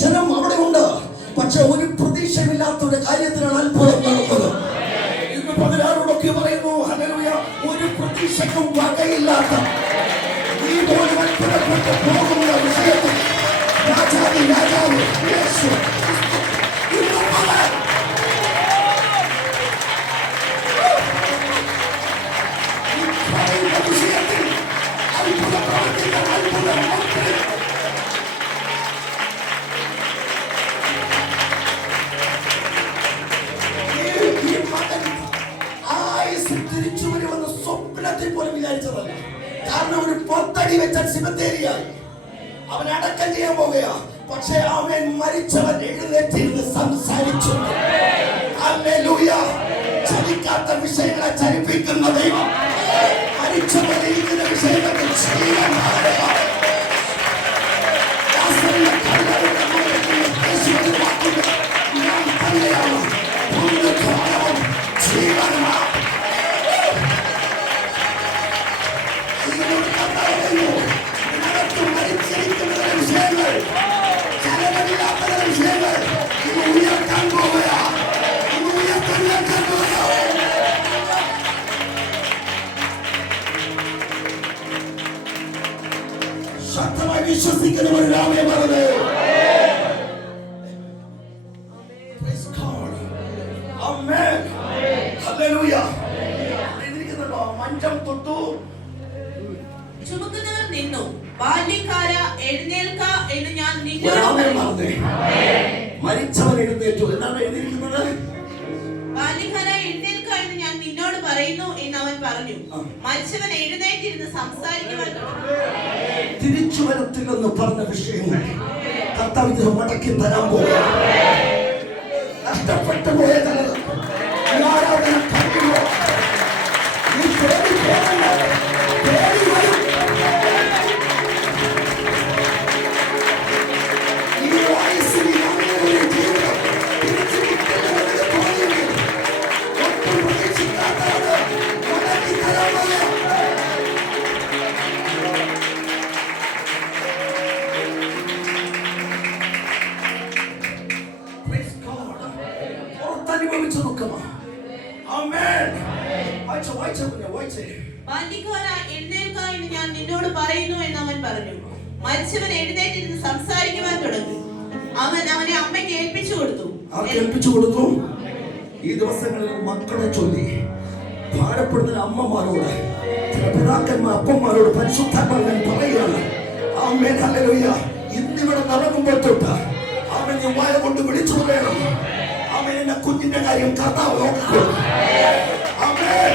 ജനം അവിടെ ഉണ്ട്. പക്ഷെ ഒരു പ്രതീക്ഷയില്ലാത്ത ഒരു കാര്യത്തിനാണ് അത്ഭുതം നടന്നത് ഇന്ന് പതിനാറോടൊക്കെ പറയുന്നു ഒരു പ്രതീക്ഷയ്ക്കും വകയില്ലാത്ത ഈ പോലും സ്വപ്നത്തിൽ പോലും വിചാരിച്ചതല്ല. കാരണം ഒരു പൊത്തടി വെച്ച സിമത്തേരിയായി. അവൻ അടക്കം ചെയ്യാൻ പോവുകയാ. പക്ഷേ അവൻ മരിച്ചവൻ എഴുന്നേറ്റിരുന്ന് സംസാരിച്ചു. ചലിക്കാത്ത വിഷയങ്ങളെ ചലിപ്പിക്കുന്ന ദൈവം. മരിച്ചവൻ ഇരിക്കുന്ന വിഷയങ്ങൾക്ക് ചലനമില്ലാത്തവരുടെ വിഷയങ്ങൾ ഇന്ന് ഉയർത്താൻ പോവുകയാ. ഇന്ന് ഉയർത്താൻ പോവുകയാ. ശക്തമായി വിശ്വസിക്കുന്നവർ രാമേ പറഞ്ഞേ Praise God. Amen. Hallelujah. എഴുതിയിരിക്കുന്നുണ്ടോ? മഞ്ചം തൊട്ടു ചുമക്കുന്നവർ നിന്നു. ബാല്യക്കാര എഴുന്നേൽക്ക എന്ന് ഞാൻ നിന്നോട് മരിച്ചവൻ എഴുന്നേറ്റു. എന്നാണ് എഴുതിയിരിക്കുന്നത്? ബാല്യക്കാര എഴുന്നേൽക്ക എന്ന് ഞാൻ നിന്നോട് പറയുന്നു എന്ന് അവൻ പറഞ്ഞു. മരിച്ചവൻ എഴുന്നേറ്റിരുന്ന് സംസാരിക്കുവാൻ. തിരിച്ചു വരത്തില്ലെന്ന് പറഞ്ഞ വിഷയങ്ങൾ കർത്താവ് ഇത് മടക്കി തരാൻ പോവുക നഷ്ടപ്പെട്ടു പോയ തലത് ആരാധന പുറത്തനുഭവിച്ച ദുഃഖമാ. Amen. വായിച്ചോ, വായിച്ചോ കുഞ്ഞെ, വായിച്ചേ. ബാല്യക്കാര എഴുന്നേൽക്ക എന്ന് ഞാൻ നിന്നോട് പറയുന്നു എന്ന് അവൻ പറഞ്ഞു. മരിച്ചവൻ എഴുന്നേറ്റിരുന്ന് സംസാരിക്കുവാൻ തുടങ്ങി. അവൻ അവനെ അമ്മയ്ക്ക് ഏൽപ്പിച്ചു കൊടുത്തു. ഏൽപ്പിച്ചു കേൾപ്പിച്ചു കൊടുത്തു? ഈ ദിവസങ്ങളിൽ മക്കളെ ചൊല്ലി. ഭാരപ്പെടുന്ന അമ്മമാരോട് ചില പിതാക്കന്മാർ അപ്പന്മാരോട് പരിശുദ്ധങ്ങൾ ഞാൻ പറയുകയാണ്. ആമേൻ ഹല്ലേലൂയ. ഇന്നിവിടെ നടക്കുമ്പോൾ തൊട്ട് അവൻ ഞാൻ വായ കൊണ്ട് വിളിച്ചു പറയണം. അവൻ എന്റെ കുഞ്ഞിന്റെ കാര്യം കർത്താവ് നോക്കിക്കൊള്ളും ആമേൻ